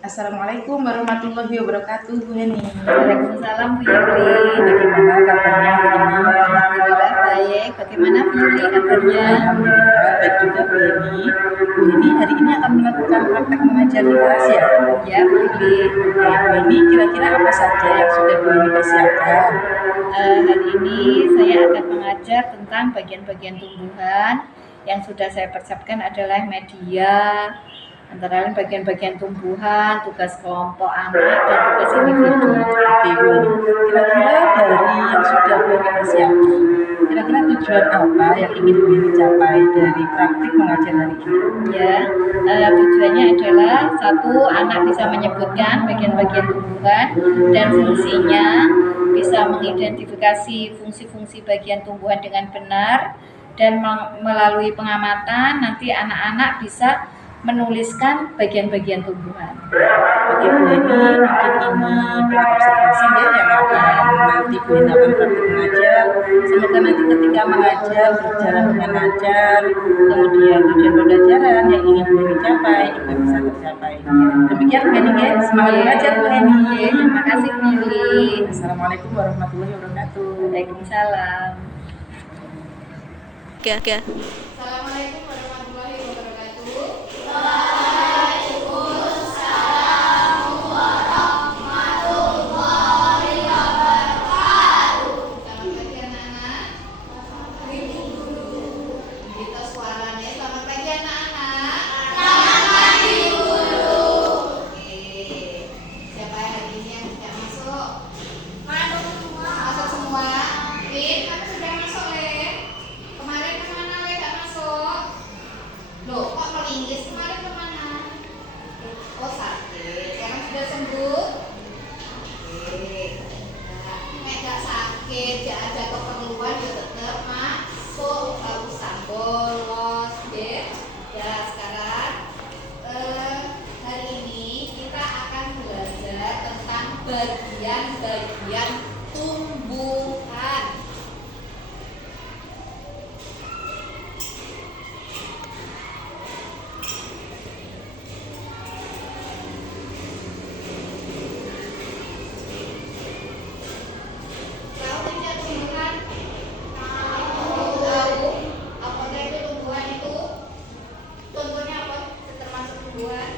Assalamualaikum warahmatullahi wabarakatuh, Bu Heni. Waalaikumsalam Bu Yuli. Bagaimana kabarnya Bu Heni? Alhamdulillah baik. Bagaimana Bu Yuli kabarnya? Alhamdulillah baik juga Bu Heni. Bu Heni hari ini akan melakukan praktek mengajar di kelas ya? Ya Bu Yuli. Oke, Bu Heni kira-kira apa saja yang sudah Bu Heni persiapkan? Hari ini saya akan mengajar tentang bagian-bagian tumbuhan. Yang sudah saya persiapkan adalah media, antara lain bagian-bagian tumbuhan, tugas kelompok anak, dan tugas individu. Oke Bu Heni, kira-kira dari yang sudah Bu Heni persiapkan, kira-kira tujuan apa yang ingin Bu Heni capai dari praktik mengajar hari ini? Ya, tujuannya adalah satu, anak bisa menyebutkan bagian-bagian tumbuhan dan fungsinya, bisa mengidentifikasi fungsi-fungsi bagian tumbuhan dengan benar, dan melalui pengamatan nanti anak-anak bisa menuliskan bagian-bagian tumbuhan. Oke Bu Heni, mungkin ini observasi ya yang akan nanti Bu Heni akan praktik mengajar. Semoga nanti ketika mengajar berjalan dengan lancar, kemudian tujuan pembelajaran yang ingin Bu Heni capai juga bisa tercapai. Demikian Bu Heni ya, semangat mengajar Bu Heni. Terima kasih Bu Yuli. Assalamualaikum warahmatullahi wabarakatuh. Waalaikumsalam. Assalamualaikum warahmatullahi wabarakatuh. Selamat pagi anak-anak. Kita suaranya. Selamat pagi anak-anak. Oke. Siapa hari ini yang tidak masuk? Masuk semua. Win, kamu sudah masuk, Le? Kemarin kemana, Le? Gak masuk? Loh, kok melingkis? Kemarin kemana? Oh, sakit. Sekarang sudah sembuh? Oke. Nah, nek gak sakit, gak ada keperluan, ya tetap masuk. Gak usah bolos, ya. Ya, sekarang hari ini kita akan belajar tentang bagian-bagian tumbuhan. Tahu tidak tumbuhan? Tahu. Apakah itu tumbuhan itu? Contohnya apa? Termasuk tumbuhan?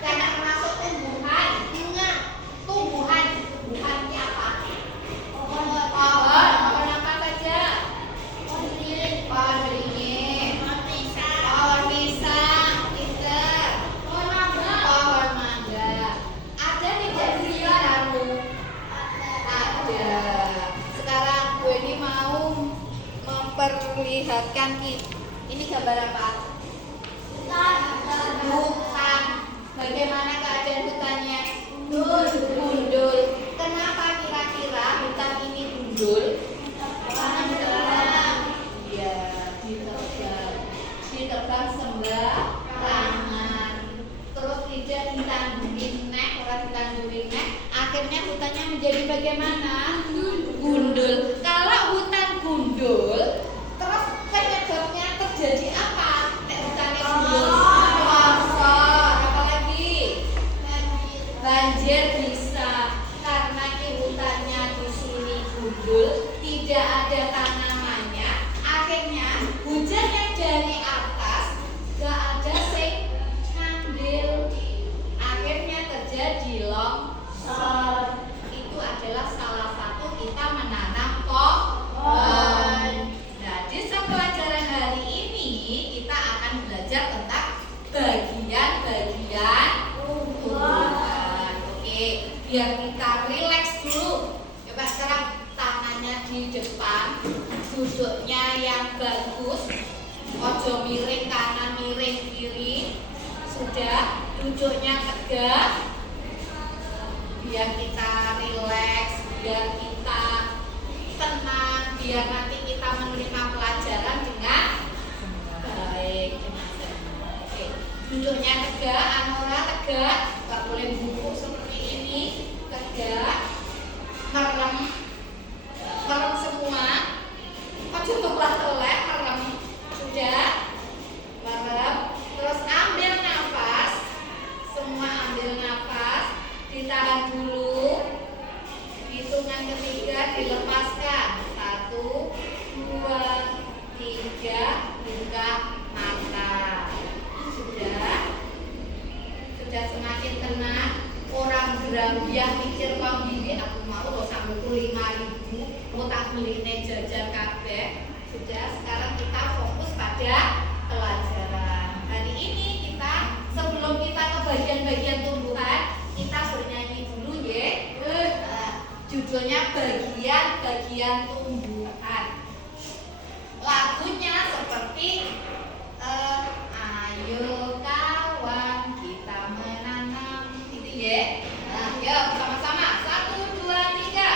Karena termasuk tumbuhan. Ingat, tumbuhan. Tumbuhan ini apa? Pohon. Pohon apa saja? Pohon beringin. Pohon pisang. Pintar. Pohon mangga. Ada tidak di sini kamu? Ada. Sekarang gue ini mau memperlihatkan ini gambar apa? Hutan. Bagaimana keadaan hutannya? Gundul. Kenapa kira-kira hutan ini gundul? Karena diterjang. Iya, diterjang. Diterjang sembarangan. Terus tidak ditangguhin nek, orang ditangguhin nek. Akhirnya hutannya menjadi bagaimana? Gundul. Kalau hutan gundul, terus penyebabnya terjadi apa? Nek hutannya gundul. Longsor. Apa lagi? Banjir bisa. Karena hutannya di sini gundul, tidak ada tanamannya. Akhirnya hujan yang dari atas gak ada sing ngambil. Akhirnya terjadi longsor. Itu adalah salah satu kita menanam pohon. Nah, di pelajaran hari ini kita akan belajar tentang bagian-bagian tumbuhan. Oke, biar kita rileks dulu. Coba sekarang tangannya di depan, duduknya yang bagus. Ojo miring kanan, miring kiri. Sudah, duduknya tegak. Biar kita rileks, biar kita tenang, biar nanti kita menerima pelajaran dengan baik. Oke, duduknya tegak, Anora tegak, nggak boleh bungkuk seperti ini, tegak, merem semua, ojo telah merem, sudah, merem, terus ambil nafas, bagian-bagian tumbuhan, kita bernyanyi dulu ya. Judulnya bagian-bagian tumbuhan. Lagunya seperti ayo kawan kita menanam gitu ya. Yuk sama-sama 1, 2, 3.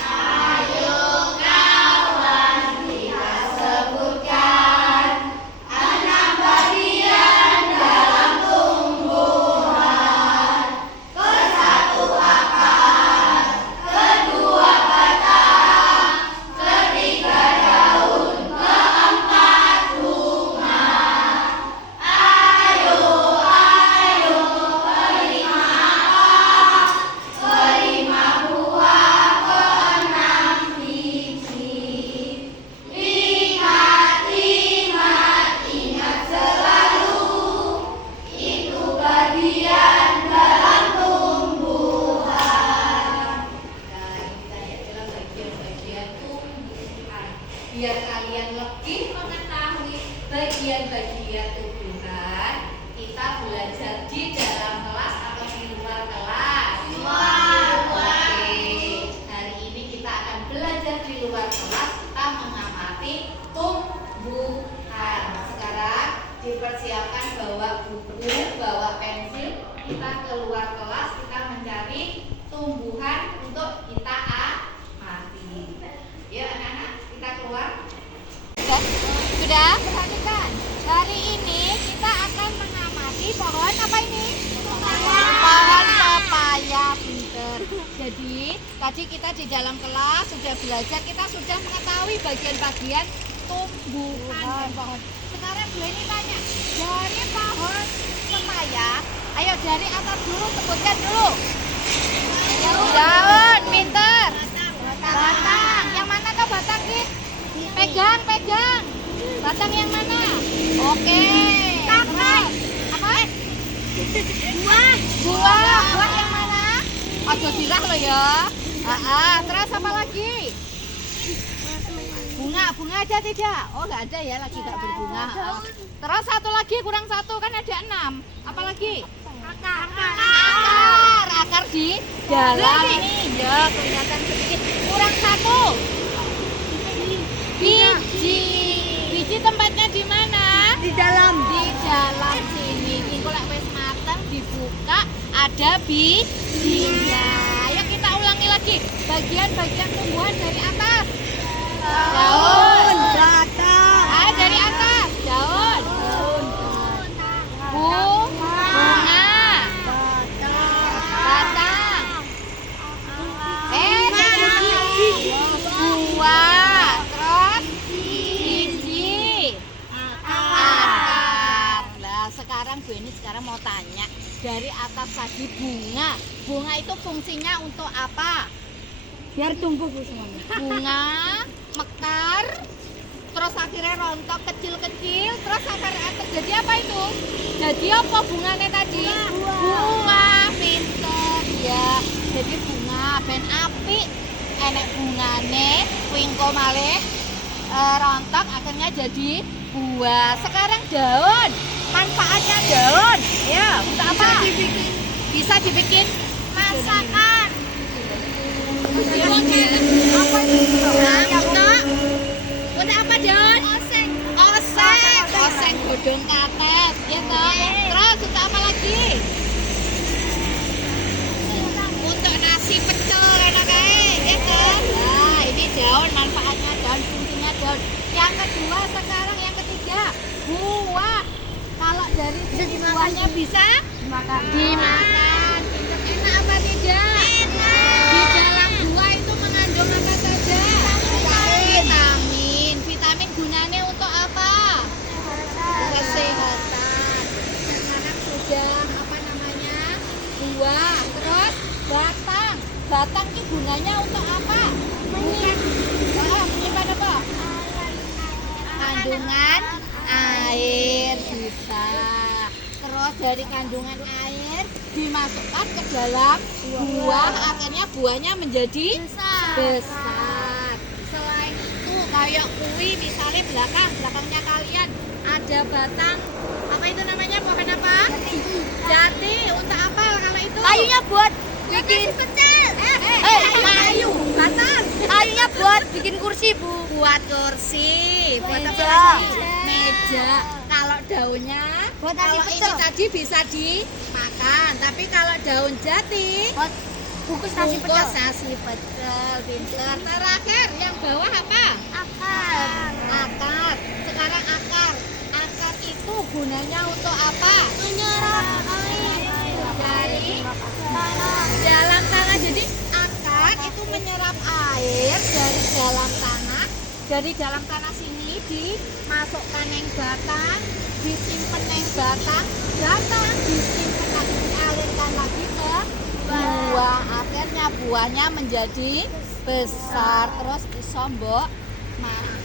Ayo kawan kita sebutkan 6 bagian dalam tumbuhan. Ke-1 akar, ke-2 batang, ke-3 daun, ke-4 bunga. Ayo, ayo, ke-5 apa? Ke-5 buah, ke-6 biji. Ingat, ingat, ingat selalu, itu bagian dalam tumbuhan. Nah, ini adalah bagian-bagian tumbuhan. Biar kalian lebih mengetahui bagian-bagian tumbuhan, kita belajar di dalam kelas atau di luar kelas? Oke. Hari ini kita akan belajar di luar kelas, kita mengamati tumbuhan. Sekarang dipersiapkan bawa buku, bawa pensil, kita keluar kelas, kita mencari tumbuhan untuk kita amati. Ya anak-anak, kita keluar. Sudah? Perhatikan. Hari ini kita akan mengamati pohon apa ini? Pohon pepaya, pinter. Jadi tadi kita di dalam kelas sudah belajar, kita sudah mengetahui bagian-bagian tumbuhan pohon. Sekarang Bu ini tanya, dari pohon pepaya, ayo dari atas dulu sebutkan dulu. Daun, pinter. Batang, yang mana kah batang Git? Pegang, pegang. Batang yang mana? Oke. Terus, apa? Buah yang mana? Aduh dirah lo ya. Terus apa lagi? Bunga aja tidak? Oh nggak ada ya, lagi nggak berbunga. Terus satu lagi, kurang satu kan ada 6. Apa lagi? Akar di dalam ini ya kelihatan sedikit. Kurang satu. Biji tempatnya di mana? Di dalam sini. Ini kalau wis mateng dibuka ada bijinya. Ayo kita ulangi lagi. Bagian-bagian tumbuhan dari atas. Daun, batang. Dari atas, daun. Bunga. Batang. Buah. Terus biji. Akar. Nah, sekarang Bu ini mau tanya, dari atas tadi bunga. Bunga itu fungsinya untuk apa? Biar tumbuh Bu semuanya. Bunga, mekar, terus akhirnya rontok kecil-kecil, terus akarnya terjadi apa itu? Jadi apa bunganya tadi? Bunga, pinter ya. Jadi bunga ben apik, enek bungane, wingko malih rontok akhirnya jadi buah. Sekarang daun, manfaatnya daun, ya untuk apa? Bisa dibikin masakan. Apa itu? Untuk apa daun? Oseng godong kates, ya toh. Terus untuk apa lagi? Untuk nasi pecel enak kae, ya toh. Nah, ini daun, manfaatnya daun, fungsinya daun. Yang kedua sekarang, yang ketiga, buah. Kalau dari segi buahnya bisa dimakan. Enak apa tidak? Di dalam buah itu mengandung apa saja? Vitamin. Vitamin gunanya untuk apa? Kesehatan. Sekarang sudah apa namanya? Buah. Terus batang. Batang itu gunanya untuk apa? Bukan. Menyimpan apa? Kandungan air bisa. Terus dari kandungan air dimasukkan ke dalam buah, akhirnya buahnya menjadi besar. Selain itu kayak kui misalnya belakangnya kalian ada batang apa itu namanya, pohon apa? Jati. Kayunya buat bikin pecel. Kayu, batang. Kayunya buat bikin kursi, Bu. Buat kursi, buat apa lagi? Meja. Kalau daunnya, kalau ini tadi bisa dimakan, tapi kalau daun jati bungkus nasi pecel. Pinter. Terakhir yang bawah apa? Akar. Sekarang akar itu gunanya untuk apa? Menyerap air dari dalam tanah. Jadi akar itu menyerap air dari dalam tanah. Dari dalam tanah sini dimasukkan yang batang, disimpan yang batang disimpan lagi, dialirkan lagi ke buah. Akhirnya buahnya menjadi besar, terus disombok makan.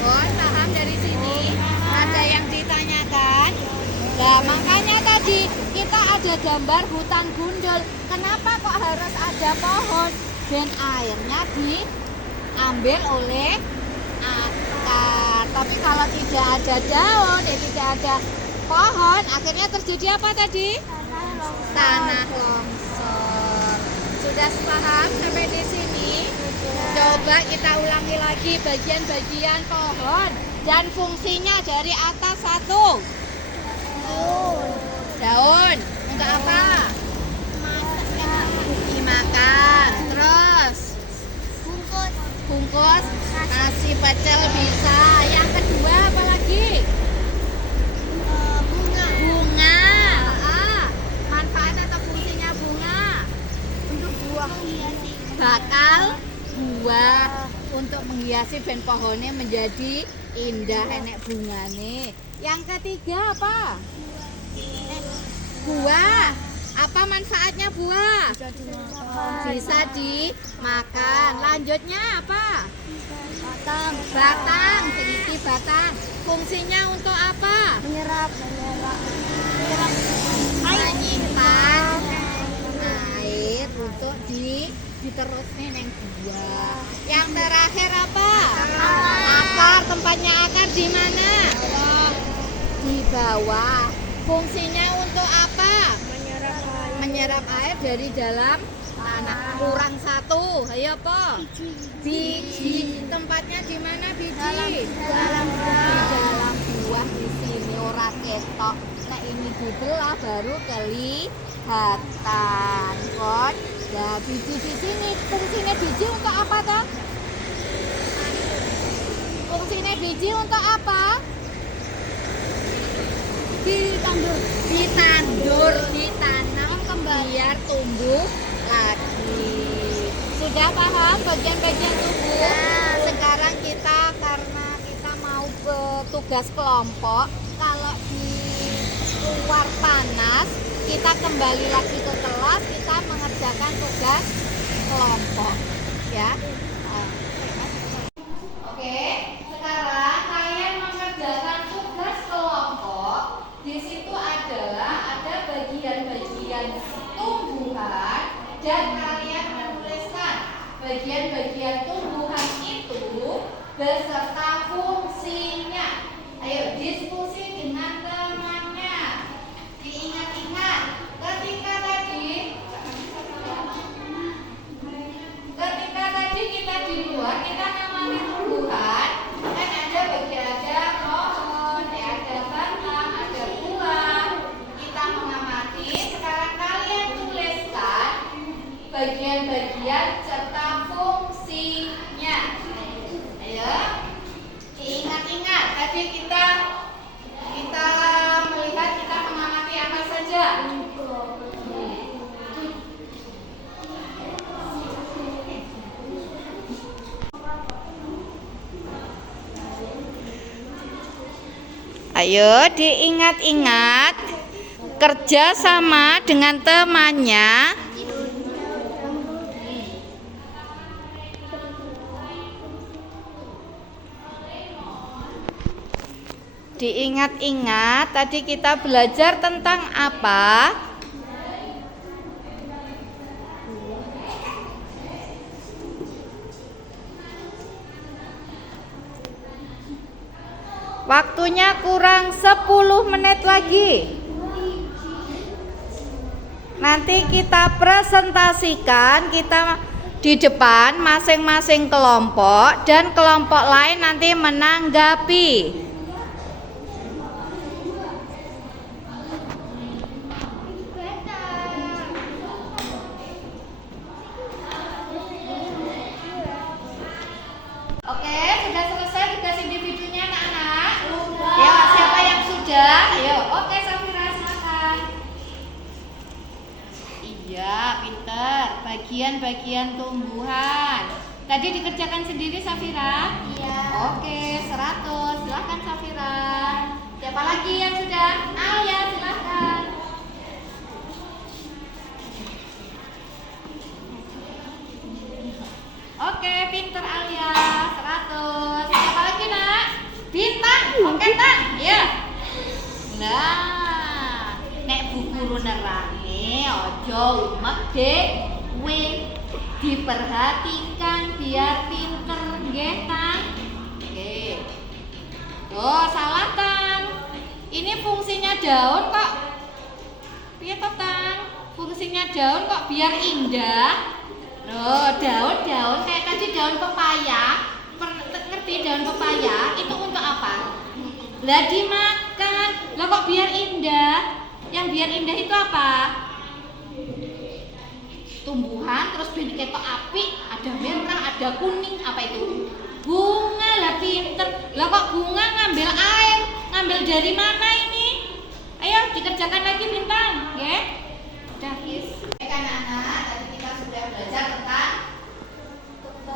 Oh, paham dari sini? Ada yang ditanyakan? Nah, makanya tadi kita ada gambar hutan gundul. Kenapa kok harus ada pohon? Dan airnya diambil oleh akar. Tapi kalau tidak ada daun, tidak ada pohon, akhirnya terjadi apa tadi? Tanah longsor. Sudah paham sampai di sini? Coba kita ulangi lagi bagian-bagian pohon dan fungsinya. Dari atas satu. Daun. Untuk apa? Dimakan. Terus bungkus nasi pecel bisa. Yang kedua apa lagi? Bunga. Manfaat atau fungsinya bunga? Untuk buah. Bakal buah untuk menghiasi ben pohonnya menjadi indah, enek bungane. Yang ketiga apa? Buah. Apa manfaatnya buah? Bisa dimakan. Lanjutnya apa? Batang. Teliti batang. Fungsinya untuk apa? Menyimpan air untuk diterusnya neng buah. Yang terakhir apa? Akar. Tempatnya akar di mana? Di bawah. Fungsinya untuk apa? Menyerap air dari dalam tanah. Kurang satu. Ayo po. Biji. Tempatnya di mana biji? Dalam buah di sini ora ketok. Nah, ini dibelah baru kelihatan. Kon. Nah, biji di sini fungsinya biji untuk apa toh? Fungsinya biji untuk apa? Ditandur, ditanam kembali biar tumbuh lagi. Sudah paham bagian-bagian tubuh? Nah, sekarang kita karena kita mau tugas kelompok, kalau di luar panas, kita kembali lagi ke kelas, kita mengerjakan tugas kelompok, ya. Oke, sekarang kalian mengerjakan tugas kelompok. Di situ ada bagian-bagian tumbuhan dan kalian menuliskan bagian-bagian tumbuhan itu beserta fungsinya. Ayo diskusi dengan temannya. Diingat-ingat ketika tadi kita di luar, kita namanya tumbuhan, kan ada pohon, ada batang, ada buah. Kita mengamati. Sekarang kalian tuliskan bagian-bagian serta fungsinya. Ayo, diingat-ingat. Tadi kita melihat, kita mengamati apa saja. Ayo diingat-ingat, kerja sama dengan temannya. Diingat-ingat, tadi kita belajar tentang apa? Waktunya kurang 10 menit lagi. nanti kita presentasikan, kita di depan masing-masing kelompok dan kelompok lain nanti menanggapi. Oke, sudah selesai tugas individunya anak-anak? Ya, siapa yang sudah? Ayo, oke Safira silakan. Iya, pinter. Bagian-bagian tumbuhan. Tadi dikerjakan sendiri Safira? Iya. Oke, 100. Silakan Safira. Siapa lagi yang sudah? Alia, silakan. Oke, pinter Alia. 100. Siapa lagi nak? Bintang. Oke tak? Ya. Nah, nek bu guru nerangi ojo umek dek we, diperhatikan biar pinter nggih Tang. Oke. Tuh salah Tang. Ini fungsinya daun kok. Piye to Tang? Fungsinya daun kok biar indah. Loh, daun-daun kayak tadi daun pepaya. Ngerti daun pepaya itu untuk apa? Lah dimakan. Lah kok biar indah? Yang biar indah itu apa? Tumbuhan terus ben ketok apik, ada merah, ada kuning, apa itu? Bunga. Lah pinter. Lah kok bunga ngambil air? Ngambil dari mana ini? Ayo dikerjakan lagi Bintang, nggih. Udah, Kis. Anak-anak, tadi kita sudah belajar tentang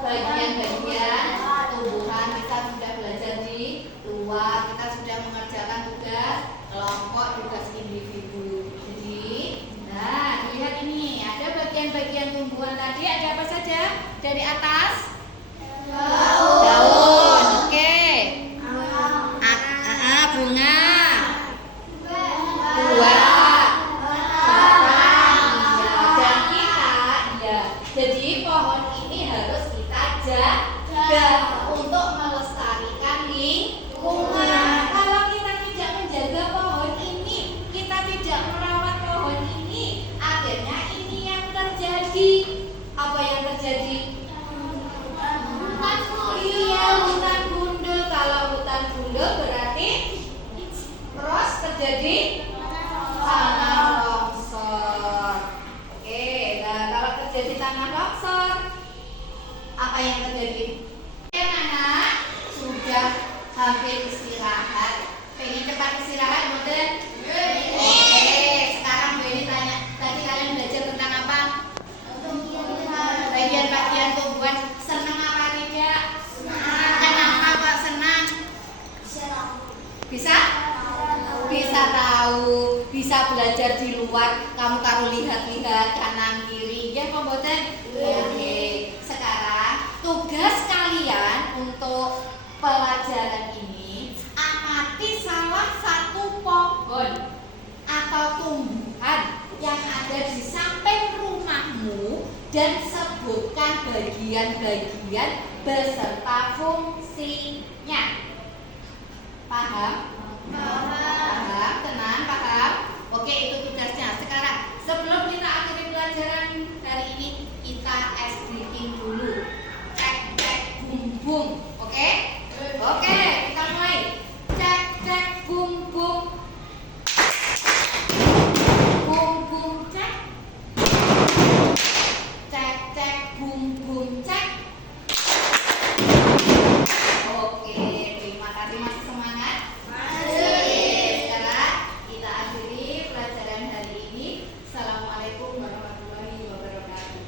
bagian-bagian tumbuhan, kita sudah belajar di luar, kita sudah mengerjakan tugas kelompok, tugas individu. Jadi, nah lihat ini ada bagian-bagian tumbuhan tadi, ada apa saja? Dari atas? Daun, oke. Bunga, buah, dan kita, ya. Jadi pohon ini harus kita jaga untuk melestarikan lingkungan. Kalau kita tidak menjaga pohon ini, kita tidak merawat pohon ini, akhirnya ini yang terjadi. Apa yang terjadi? Iya, hutan gundul. Kalau hutan gundul berarti terus terjadi tanah longsor. Oke, nah kalau terjadi tanah longsor, apa yang terjadi? Ya anak sudah hampir istirahat. Pengen cepat istirahat, betul? Oke, sekarang Bu ini tanya. Tadi kalian belajar tentang apa? Bagian-bagian tumbuhan. Senang apa tidak? Kenapa kok senang? Bisa? Bisa tahu, bisa belajar di luar. Kamu karo lihat-lihat kanan kiri, ya kok mboten? Oke. Sekarang tugas kalian untuk pelajaran ini amati salah satu pohon atau tumbuhan yang ada di samping rumahmu dan sebutkan bagian-bagian beserta fungsinya. Paham? Paham, tenang, paham. Oke, itu tugasnya. Sekarang, sebelum kita akhiri pelajaran hari ini, kita SDking dulu. Cek, bum, bum. Oke? Oke, kita mulai. Cek, bum, bum. Bum, bum, cek. Cek, bum, bum, cek. Oke, terima kasih. Masih semangat? Sekarang kita akhiri pelajaran hari ini. Assalamualaikum warahmatullahi wabarakatuh.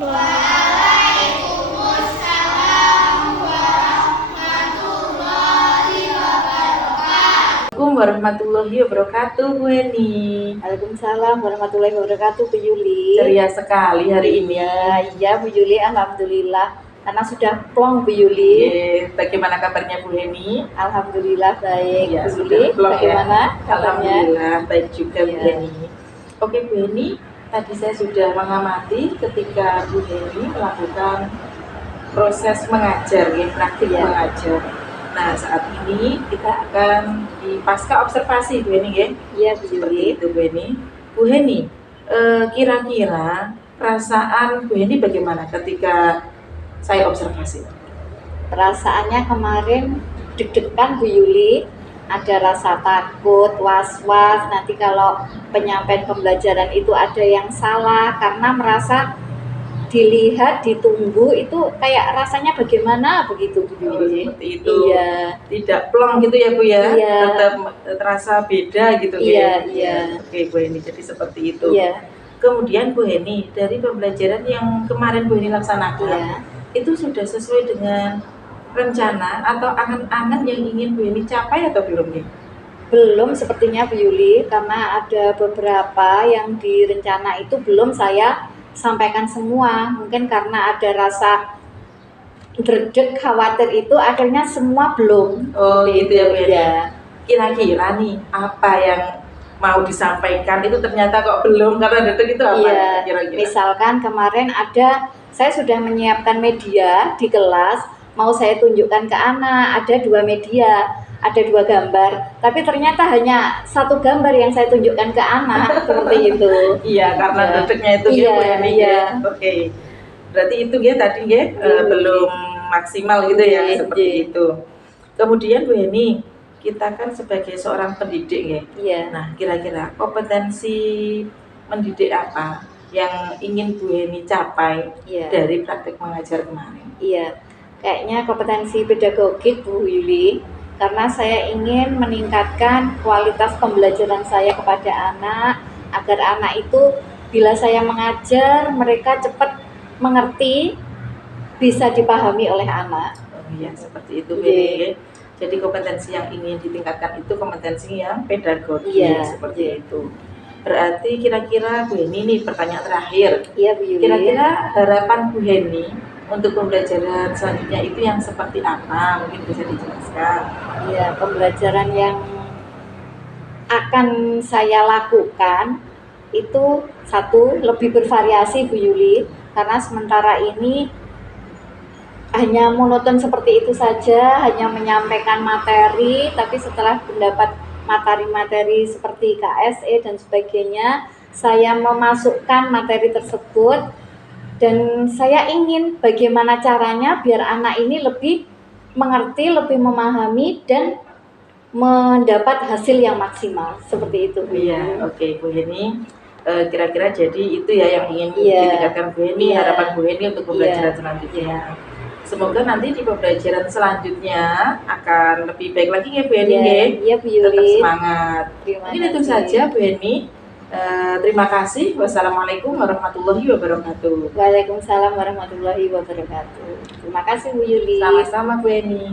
Waalaikumsalam warahmatullahi wabarakatuh. Assalamualaikum warahmatullahi wabarakatuh, Bu Eni. Waalaikumsalam warahmatullahi wabarakatuh, Bu Yuli. Ceria sekali hari ini. Iya Bu Yuli, alhamdulillah. Karena sudah plong Bu Yuli. Bagaimana kabarnya Bu Eni? Alhamdulillah baik. Ya, Bu sudah Yuli, plong bagaimana ya. kabarnya? Alhamdulillah baik juga Bu Ya. Eni. Oke Bu Eni, tadi saya sudah mengamati ketika Bu Eni melakukan proses mengajar, praktik Ya. mengajar. Nah saat ini kita akan di pasca observasi Bu Eni, ya? Iya Bu Seperti Yuli. itu Bu Eni. Bu Heni, Kira-kira perasaan Bu Heni bagaimana ketika saya observasi? Perasaannya kemarin deg-degan Bu Yuli, ada rasa takut, was-was nanti kalau penyampaian pembelajaran itu ada yang salah karena merasa dilihat, ditunggu itu kayak rasanya bagaimana begitu Bu Oh, Yuli. seperti itu. Iya, Tidak plong gitu ya Bu ya? Iya. Tetap terasa beda gitu Iya, ya? iya. Oke Bu Heni, jadi seperti itu. iya, Kemudian Bu Heni, dari pembelajaran yang kemarin Bu Heni laksanakan, iya. itu sudah sesuai dengan rencana atau angan-angan yang ingin Bu Heni capai atau belum nih? Belum sepertinya Bu Yuli, karena ada beberapa yang direncana itu belum saya sampaikan semua. Mungkin karena ada rasa dredeg, khawatir itu akhirnya semua belum. Oh gitu ya Bu Heni. Iya. Kira-kira nih apa yang mau disampaikan itu ternyata kok belum karena detik itu apa Iya, kira-kira? misalkan kemarin saya sudah menyiapkan media di kelas, mau saya tunjukkan ke anak, ada 2 media, ada 2 gambar, tapi ternyata hanya 1 gambar yang saya tunjukkan ke anak, seperti itu. Iya, karena Iya. detiknya itu Iya, ya Bu Heni iya. ya. Oke. Berarti itu ya tadi ya belum maksimal gitu ya Iya, seperti iya. itu. Kemudian Bu Heni, kita kan sebagai seorang pendidik ya. Iya. Nah, kira-kira kompetensi mendidik apa yang ingin Bu Heni capai Iya. dari praktek mengajar kemarin? Iya, kayaknya kompetensi pedagogik Bu Yuli, karena saya ingin meningkatkan kualitas pembelajaran saya kepada anak, agar anak itu bila saya mengajar mereka cepat mengerti, bisa dipahami oleh anak. Oh iya, seperti itu Bu Iya. Heni ya. Jadi kompetensi yang ingin ditingkatkan itu kompetensi yang pedagogik Iya, seperti iya. itu. Berarti kira-kira Bu Heni nih pertanyaan terakhir. Iya Bu Yuli. Kira-kira harapan Bu Heni untuk pembelajaran selanjutnya itu yang seperti apa? Mungkin bisa dijelaskan. Iya, pembelajaran yang akan saya lakukan itu satu, lebih bervariasi Bu Yuli, karena sementara ini hanya monoton seperti itu saja, hanya menyampaikan materi, tapi setelah mendapat materi-materi seperti KSE dan sebagainya, saya memasukkan materi tersebut dan saya ingin bagaimana caranya biar anak ini lebih mengerti, lebih memahami dan mendapat hasil yang maksimal, seperti itu Bu. Iya, oke Bu Heni. Kira-kira jadi itu ya yang ingin Iya. ditingkatkan Bu Heni, Iya. harapan Bu Heni untuk pembelajaran Iya. selanjutnya. Semoga nanti di pembelajaran selanjutnya akan lebih baik lagi ya Bu Heni Iya, ya. iya Bu Tetap Yuli. semangat. Terima Mungkin itu kasih. saja Bu Heni. Terima kasih. Wassalamualaikum warahmatullahi wabarakatuh. Waalaikumsalam warahmatullahi wabarakatuh. Terima kasih Bu Yuli. Sama-sama Bu Heni.